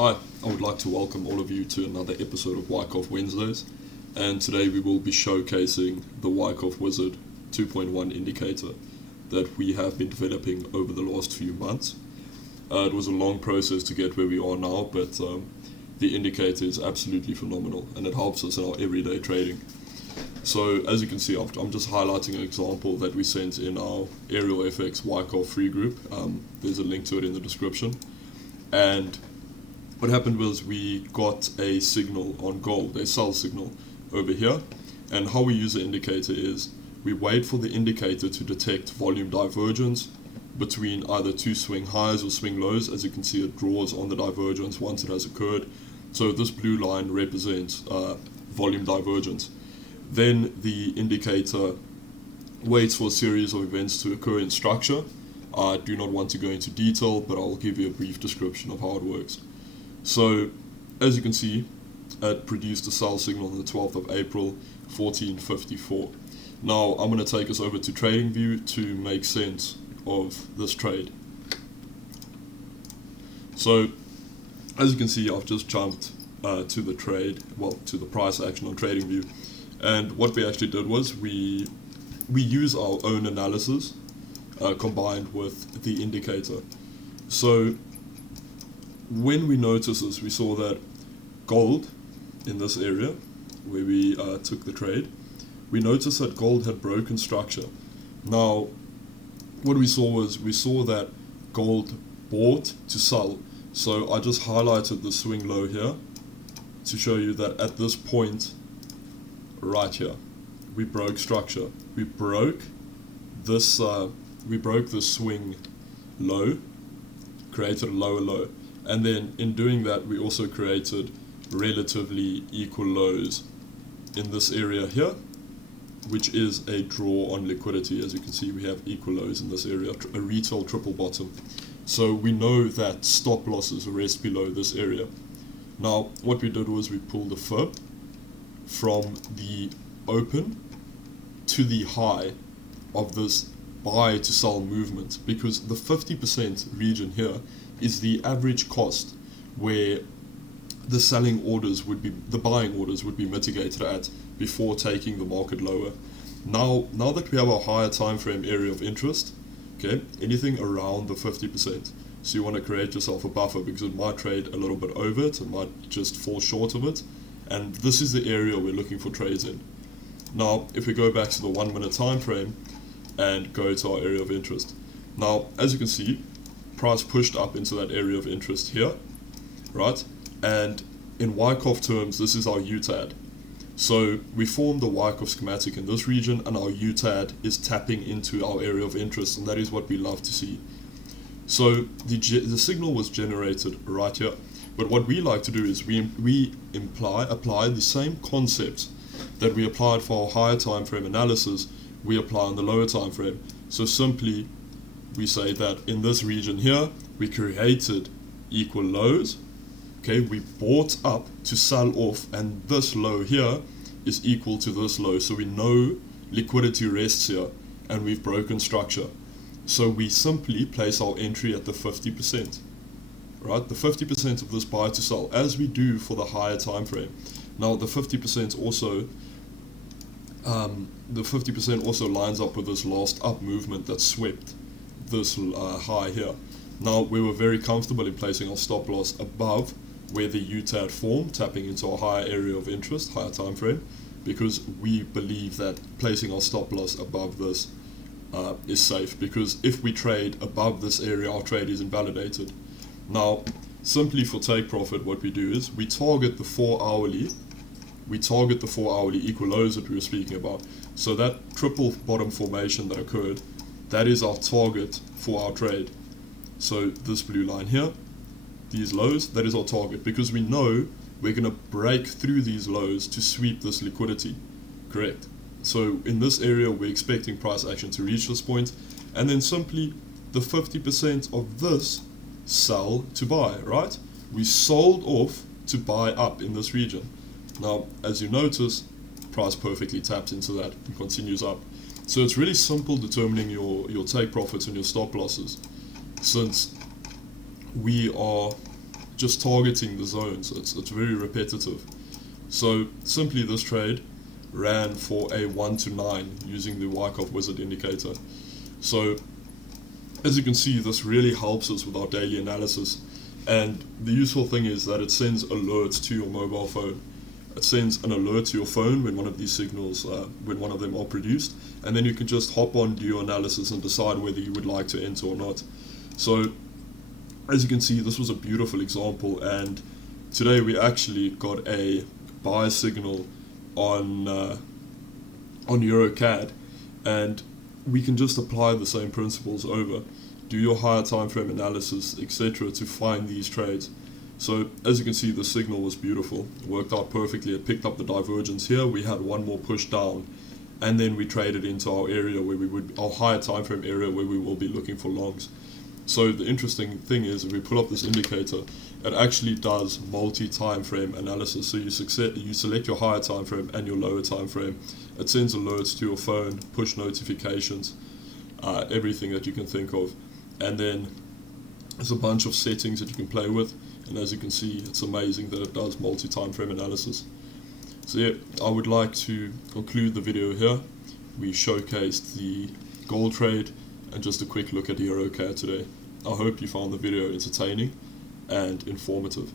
Hi, I would like to welcome all of you to another episode of Wyckoff Wednesdays, and today we will be showcasing the Wyckoff Wizard 2.1 indicator that we have been developing over the last few months. It was a long process to get where we are now, but the indicator is absolutely phenomenal and it helps us in our everyday trading. So as you can see, I'm just highlighting an example that we sent in our Arielfx Wyckoff free group. There's a link to it in the description. And what happened was we got a signal on gold, a sell signal over here. And how we use the indicator is we wait for the indicator to detect volume divergence between either two swing highs or swing lows. As you can see, it draws on the divergence once it has occurred. So this blue line represents volume divergence. Then the indicator waits for a series of events to occur in structure. I do not want to go into detail, but I'll give you a brief description of how it works. So, as you can see, it produced a sell signal on the 12th of April, 1454. Now, I'm going to take us over to TradingView to make sense of this trade. So, as you can see, I've just jumped to the trade, to the price action on TradingView. And what we actually did was we use our own analysis combined with the indicator. So when we noticed this, we saw that gold in this area where we took the trade, we noticed that gold had broken structure. Now, what we saw that gold bought to sell. So I just highlighted the swing low here to show you that at this point right here, we broke structure. We broke this swing low, created a lower low, and then in doing that, we also created relatively equal lows in this area here, which is a draw on liquidity. As you can see, we have equal lows in this area, a retail triple bottom. So we know that stop losses rest below this area. Now, what we did was we pulled a fib from the open to the high of this buy to sell movement, because the 50% region here is the average cost where the selling orders would be, the buying orders would be mitigated at before taking the market lower. Now that we have a higher time frame area of interest, okay, anything around the 50%. So you want to create yourself a buffer because it might trade a little bit over it, it might just fall short of it. And this is the area we're looking for trades in. Now, if we go back to the 1 minute time frame and go to our area of interest. Now, as you can see, price pushed up into that area of interest here, right? And in Wyckoff terms, this is our UTAD. So we formed the Wyckoff schematic in this region, and our UTAD is tapping into our area of interest, and that is what we love to see. So the signal was generated right here. But what we like to do is we apply the same concepts that we applied for our higher time frame analysis, we apply on the lower time frame. So simply we say that in this region here, we created equal lows. Okay, we bought up to sell off, and this low here is equal to this low. So we know liquidity rests here, and we've broken structure. So we simply place our entry at the 50%. Right, the 50% of this buy to sell, as we do for the higher time frame. Now the 50% also lines up with this last up movement that swept this high here. Now we were very comfortable in placing our stop loss above where the UTAD formed, tapping into a higher area of interest, higher time frame, because we believe that placing our stop loss above this is safe, because if we trade above this area, our trade is invalidated. Now, simply for take profit, what we do is we target the 4 hourly equal lows that we were speaking about. So that triple bottom formation that occurred, that is our target for our trade. So this blue line here, these lows, that is our target, because we know we're going to break through these lows to sweep this liquidity, correct? So in this area, we're expecting price action to reach this point, and then simply the 50% of this sell to buy, right? We sold off to buy up in this region. Now, as you notice, price perfectly tapped into that and continues up. So it's really simple determining your take profits and your stop losses, since we are just targeting the zones. It's very repetitive. So simply this trade ran for a 1 to 9 using the Wyckoff Wizard indicator. So as you can see, this really helps us with our daily analysis. And the useful thing is that it sends alerts to your mobile phone. It sends an alert to your phone when one of these signals, when one of them are produced, and then you can just hop on, do your analysis, and decide whether you would like to enter or not. So, as you can see, this was a beautiful example, and today we actually got a buy signal on EuroCAD, and we can just apply the same principles over, do your higher time frame analysis, etc., to find these trades. So as you can see, the signal was beautiful. It worked out perfectly. It picked up the divergence here. We had one more push down, and then we traded into our area where our higher time frame area where we will be looking for longs. So the interesting thing is, if we pull up this indicator, it actually does multi-time frame analysis. So you select your higher time frame and your lower time frame. It sends alerts to your phone, push notifications, everything that you can think of, and then there's a bunch of settings that you can play with. And as you can see, it's amazing that it does multi-time frame analysis. So yeah, I would like to conclude the video here. We showcased the gold trade and just a quick look at EuroCAD today. I hope you found the video entertaining and informative.